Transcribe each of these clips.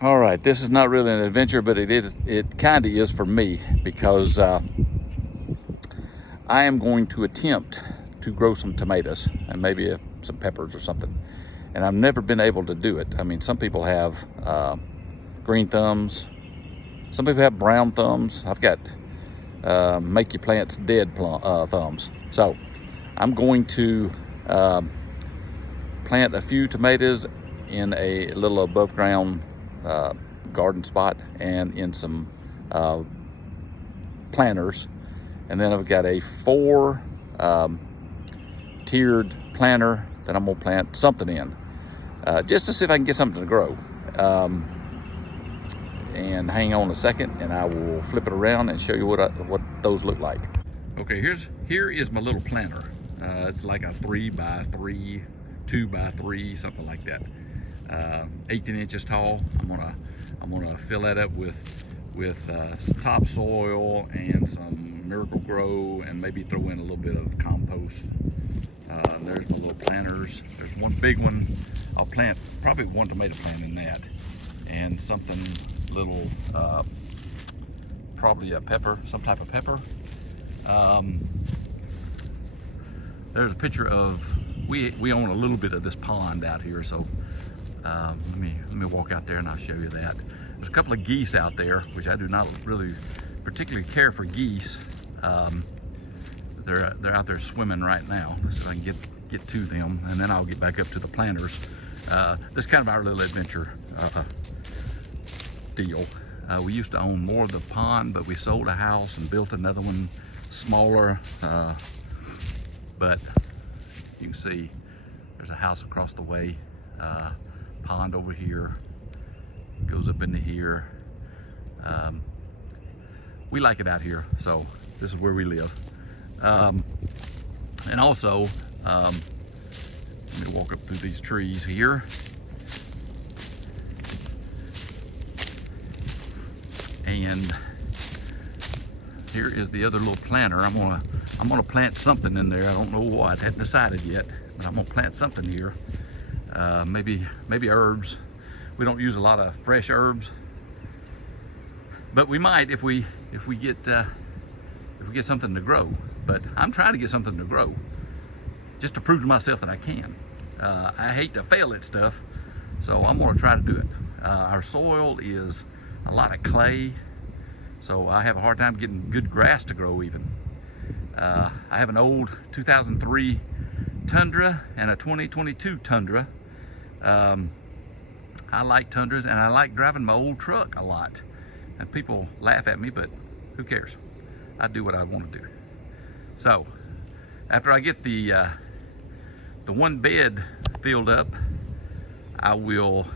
All right, this is not really an adventure, but it kind of is for me because I am going to attempt to grow some tomatoes and maybe some peppers or something. And I've never been able to do it. I mean, some people have green thumbs. Some people have brown thumbs. I've got make your plants dead thumbs. So I'm going to plant a few tomatoes in a little above ground garden spot and in some planters. And then I've got a 4 tiered planter that I'm gonna plant something in, just to see if I can get something to grow. And hang on a second and I will flip it around and show you what those look like. Okay, here is my little planter. It's like a 3x3, 2x3, something like that. 18 inches tall. I'm gonna fill that up with some topsoil and some Miracle-Gro, and maybe throw in a little bit of compost. There's my little planters. There's one big one. I'll plant probably 1 tomato plant in that, and something little, probably a pepper, some type of pepper. There's a picture of, we own a little bit of this pond out here, so let me walk out there and I'll show you that. There's a couple of geese out there, which I do not really particularly care for geese. They're out there swimming right now. Let's see if I can get to them, and then I'll get back up to the planters. This is kind of our little adventure deal. We used to own more of the pond, but we sold a house and built another one smaller. But you can see there's a house across the way, pond over here, goes up into here. We like it out here, so this is where we live. And also, let me walk up through these trees here. And here is the other little planter. I'm gonna plant something in there. I don't know what, I hadn't decided yet, but I'm gonna plant something here. Maybe herbs. We don't use a lot of fresh herbs, but we might if we get something to grow. But I'm trying to get something to grow, just to prove to myself that I can. I hate to fail at stuff, so I'm gonna try to do it. Our soil is a lot of clay, so I have a hard time getting good grass to grow even. I have an old 2003 Tundra and a 2022 Tundra. I like Tundras, and I like driving my old truck a lot. And people laugh at me, but who cares? I do what I want to do. So after I get the one bed filled up, I will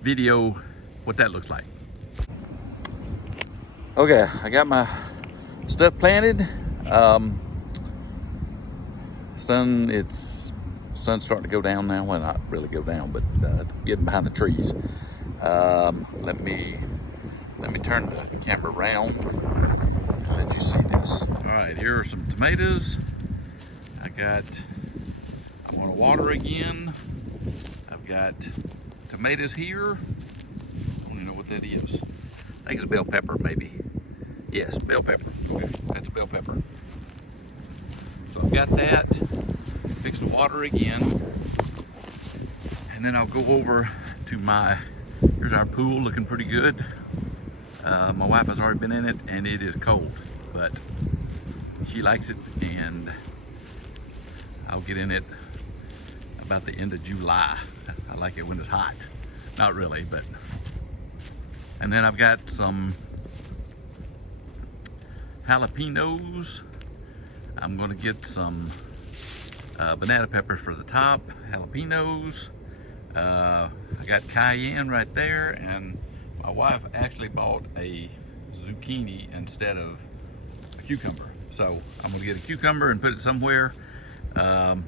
video what that looks like. Okay, I got my stuff planted. Sun's starting to go down now. Well, not really go down, but getting behind the trees. Let me turn the camera around and let you see this. All right, here are some tomatoes. I'm gonna water again. I've got tomatoes here. I don't even know what that is. I think it's bell pepper, maybe. Yes, bell pepper. Okay, that's bell pepper. So I've got that. Fix the water again. And then I'll go over to here's our pool, looking pretty good. My wife has already been in it, and it is cold, but she likes it, and I'll get in it about the end of July. I like it when it's hot. Not really, but. And then I've got some jalapenos. I'm gonna get some banana pepper for the top, jalapenos. I got cayenne right there, and my wife actually bought a zucchini instead of a cucumber. So I'm gonna get a cucumber and put it somewhere, and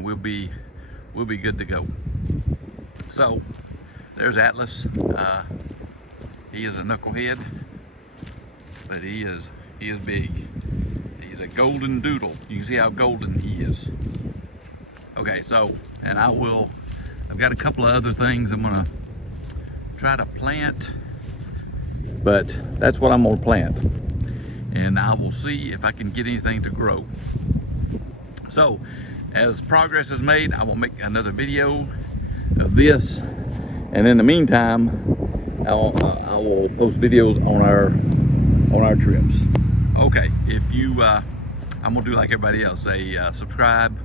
we'll be good to go. So there's Atlas. He is a knucklehead, but he is big. He's a golden doodle. You can see how golden he is. Okay, so, and I've got a couple of other things I'm gonna try to plant, but that's what I'm gonna plant. And I will see if I can get anything to grow. So as progress is made, I will make another video of this. And in the meantime, I will post videos on our trips. Okay, if you, I'm gonna do like everybody else, say subscribe,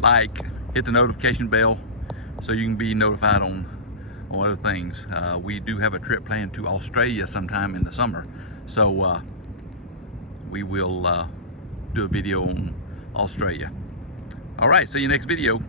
like, hit the notification bell so you can be notified on other things. We do have a trip planned to Australia sometime in the summer, so we will do a video on Australia. All right, see you next video.